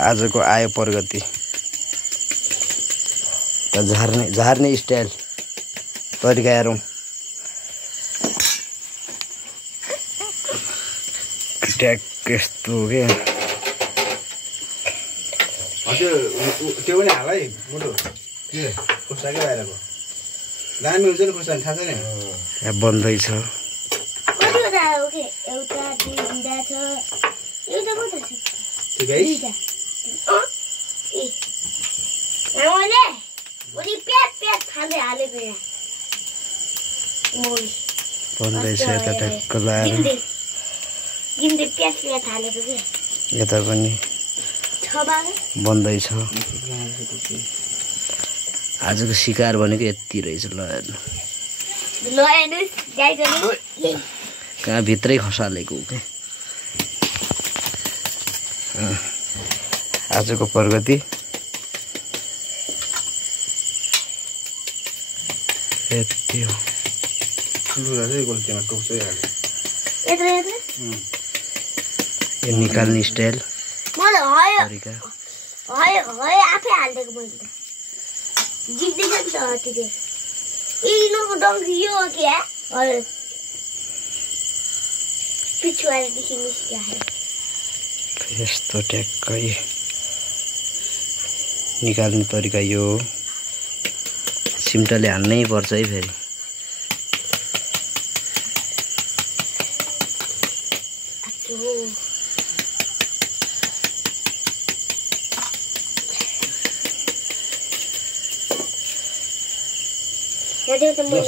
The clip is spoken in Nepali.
आजको आयो प्रगति त झार्ने स्टाइल तरिका हेरौँ ट्याक यस्तो के त्यो पनि हाल है मुटु के खोर्साकै बाहिरको दामी हुन्छ नि खोर्सानी थाहा छैन यहाँ बन्दैछ बन्दैछ यता ट्याक्क लाएर यता पनि बन्दैछ आजको शिकार भनेको यति रहेछ ल हेर्नु कहाँ भित्रै खसालेको के आजको प्रगति यति हो यो निकाल्ने स्टाइल तरिका आफै हालिदिएको मैले त जित्दैछ नि त त्यो यिनीहरूको डङ्की यो हो क्या पिछुवादेखि निस्किआयो यस्तो ट्याक्कै निकाल्ने तरिका यो हो सिम्टाले हाल्नै पर्छ है फेरि Ya dia teman.